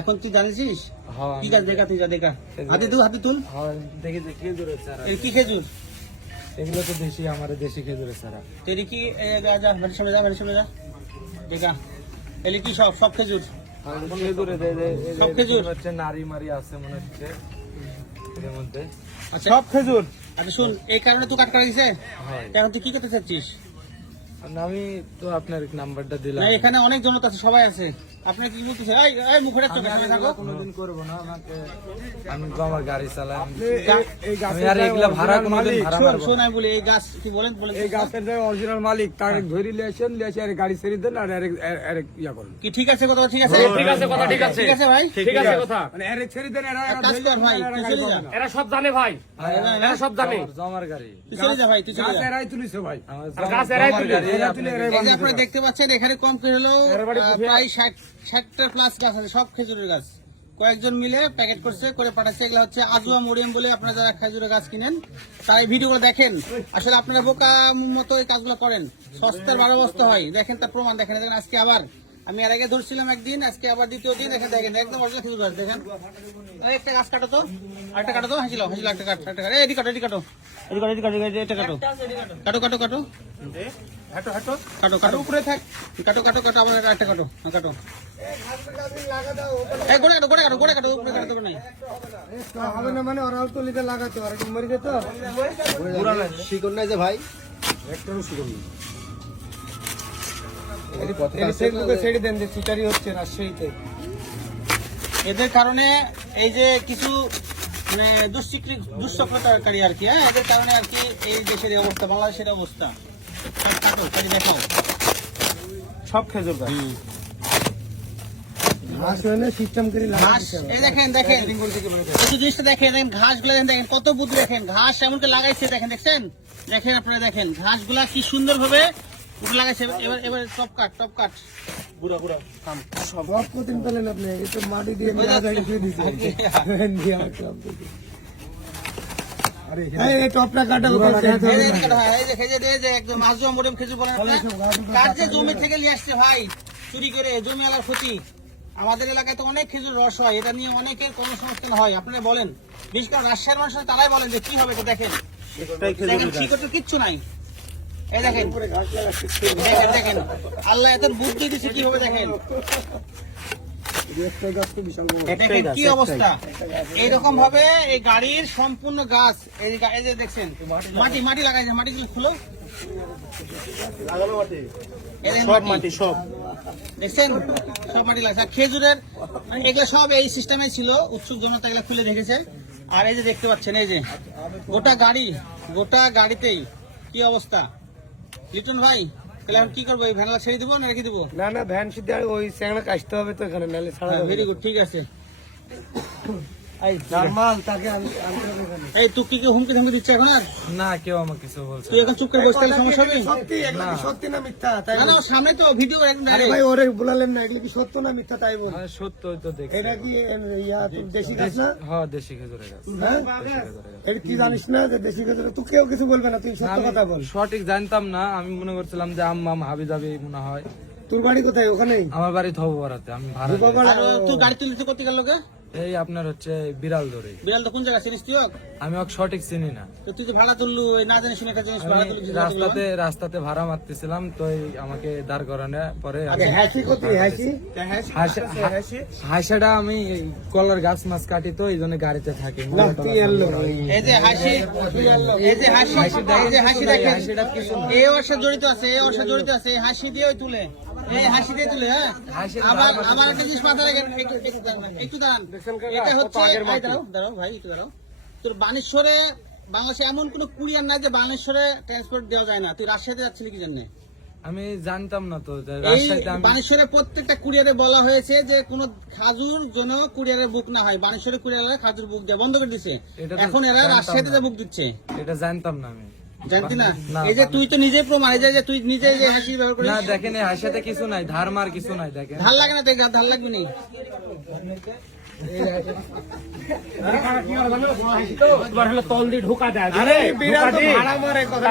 এখন তুই জানিস কি গাছ? দেখা তুই, দেখা হাতে তুল। দেখি খেজুরের চারা। কি খেজুর? এগুলো তো দেশি, আমাদের দেশি খেজুরের চারা। তুই কি বাড়ির সামনে যা দেখা এলে কি সব খেজুর? সব খেজুর হচ্ছে নারী মারি আছে মনে হচ্ছে এর মধ্যে। আচ্ছা, সব খেজুর। আচ্ছা শুন, এই কারণে তুই কাট করা গেছে, এখন তুই কি করতে চাচ্ছিস? আমি তো আপনার নাম্বারটা দিলাম। এখানে অনেক জনতা আছে, সবাই আছে। আপনি কি বলতেছে? মুখটা চোখে সামনে থাকো। কোনোদিন করবো না, আমাকে আমি তো আমার গাড়ি চালাই। আমি আর এগুলা ভাড়া কোনোদিন ভাড়া মারবো না। শোন আমি বলি, এই গাছ কি বলেন এই গাছের যে অরিজিনাল মালিক তাকে ধরে লিয়েছেন, লিয়েছে আর গাড়ি ছেড়ে দেন আর আরেক ইয়া করুন। কি ঠিক আছে কথা? ঠিক আছে, ঠিক আছে কথা, ঠিক আছে, ঠিক আছে ভাই, ঠিক আছে কথা। মানে আরেক ছেড়ে দেন, কাজ কর ভাই, তুই চলে যা। এরা সব জানে ভাই, এরা সব জানে। জমার গাড়ি, তুই চলে যা ভাই, তুই চলে গাছ যা। এরাই তুলিছে ভাই। আর গাছ এরাই তুলে। এই যে আপনারা দেখতে পাচ্ছেন, এখানে কম করে হলো প্রায় 60টা প্লাস গাছ আছে, সব খেজুরের গাছ। কয়েকজন মিলে প্যাকেট করছে, করে পাঠাচ্ছে। এগুলো হচ্ছে আজুয়া মরিয়ম বলে, আপনারা যারা খেজুরের গাছ কিনেন তারা এই ভিডিওগুলো দেখেন। আসলে আপনারা বোকা মতো এই কাজগুলো করেন, সস্তার 12 বস্তা হয়। দেখেন তার প্রমাণ, দেখেন। আজকে আবার আমি আর আগে ধরছিলাম একদিন, আজকে আবার দ্বিতীয় দিন। দেখেন একদম অরিজিনাল খেজুর গাছ। দেখেন একটা গাছ কাটো তো, আরেকটা কাটো তো। হাসিল একটা কাটো, এটি কাটো, এটা কাটো, কাটো উপরে থাক, কাটো আবার একটা কাটো, কাটো। গোড়ে কাটো, উপরে কাটো নাই। হবে না মানে ওরাও তো লিতে লাগাতে আর মরে যেত। শিকড় নাই যে ভাই, একটাও শিখুন। ফেসবুকে ছেড়ে দেন যে চিটারি হচ্ছে রাজশাহীতে। এদের কারণে এই যে কিছু মানে দুঃচক্রতাকারী আর কি, এদের কারণে আর কি এই দেশের অবস্থা, বাংলাদেশের অবস্থা। দেখাও সব খেজুর গাছ। ঘাস হলে সিস্টেম করে ঘাস, এই দেখেন জিনিসটা দেখেন, ঘাস গুলা দেখেন কত বুদ্ধি। দেখেন ঘাস এমনকি লাগাইছে, দেখেন আপনারা দেখেন ঘাস গুলা কি সুন্দর ভাবে লাগাইছে। এবার টপ কাট বুড়া সব কতদিন পেলেন আপনি? এই তো মাটি দিয়ে টপটা কাটা একদম আজুয়া মরিয়ম খেজুর বলেন। কার যে জমি থেকে নিয়ে আসছে ভাই চুরি করে, জমি আলার ক্ষতি। আমাদের এলাকায় তো অনেক খেজুর রস হয়, এটা নিয়ে অনেকের কর্মসংস্থান হয়। আপনারা বলেন, বিশেষ করে রাজশাহীর মানুষ তারাই বলেন যে কি হবে এটা। দেখেন কিচ্ছু নাই। এই দেখেন আল্লাহ এত বুদ্ধি দিচ্ছে, কি হবে দেখেন। কি অবস্থা, এইরকম ভাবে এই গাড়ির সম্পূর্ণ গাছ। এই যে দেখছেন মাটি লাগাইছে, মাটি খুলো, সব মাটি, সব দেখছেন, সব মাটি লাগছে। খেজুরের এগুলো সব এই সিস্টেমে ছিল, উৎসুক জনতা এগুলো খুলে রেখেছে। আর এই যে দেখতে পাচ্ছেন, এই যে গোটা গাড়িতেই কি অবস্থা। লিটন ভাই, তাহলে এখন কি করবো? এই ভ্যানলা ছেড়ে দিবো না রেখে দিবো? না ভ্যান সিদ্ধ ওই স্যাংলা কাটতে হবে তো এখানে, নাহলে ছাড়া। ভেরি গুড, ঠিক আছে। তুই কি হুমকি ধমকি দিচ্ছে এখন? আর না, কেউ আমাকে কিছু বলছে। তুই এখন চুপ করে বসতে সমস্যা হবে? সত্যি না মিথ্যা? তাই না, সামনে তো ভিডিও। ভাই ওরে বলালেন না, এগুলো কি সত্য না মিথ্যা তাই বল। সত্যই তো দেখছি। এটা কি দেশি গাছ না? হ্যাঁ, দেশি খেজুরের গাছ। এটা কি জানিস না যে দেশি গাছ? তুই কেউ কিছু বলবে না, তুই সত্য কথা বল। সঠিক জানতাম না, আমি মনে করছিলাম যে আম্মাম হাবি যাবে মনে হয়। তোর বাড়ি কোথায়? ওখানেই আমার বাড়ি ধববাড়াতে, আমি ভাড়া। তুই গাড়ি তুলতে করতে গেল লোকে? এই আপনার হচ্ছে বিড়াল ধরে। বিড়াল তো কোন জায়গা চিনিস তুই? আমি ওকে সঠিক চিনি না। তো তুই যে ভাড়া তুললু, না জানিস শুনে একটা জিনিস ভাড়া তুললি? রাস্তাতে ভাড়া মারতেছিলাম, তো আমাকে দাঁড় করানো পরে হাসিটা আমি কলার গাছ মাছ কাটি, তো এই জন্য গাড়িতে থাকি। এই যে হাসি দেখেন, এই ওর সাথে জড়িত আছে, এই হাসি দিয়ে তুলে, এই হাসি দিয়ে তুলে। হ্যাঁ, আবার একটা জিনিস মাথায় রাখেন, একটু দাঁড়ান। এটা হচ্ছে, দাঁড়াও ভাই, একটু দাঁড়াও। তোর বানেশ্বরে, বাংলাদেশে এমন কোন কুরিয়ার নাই যে বানেশ্বরে ট্রান্সপোর্ট দেওয়া যায় না। তুই রাজশাহীতে যাচ্ছিলি কি জন্য? আমি জানতাম না তো। বানেশ্বরে প্রত্যেকটা কুরিয়ারে বলা হয়েছে যে কোন খাজুর যেন কুরিয়ারে বুক না হয়। বানেশ্বরে কুরিয়ারে খাজুর বুক দেওয়া বন্ধ করে দিচ্ছে। এখন এরা রাজশাহীতে বুক দিচ্ছে। এটা জানতাম না আমি। জানতি না? এই যে তুই তো নিজে প্রমাণ, এই যে তুই নিজে যে হাসি ব্যবহার করিস। না দেখেন, এই হাসিতে কিছু নাই, ধার মার কিছু নাই। দেখেন ধার লাগে না, দেখ ধার লাগবে নি। তল দিয়ে ঢোকা দেয়। ভাড়া মারে কথা,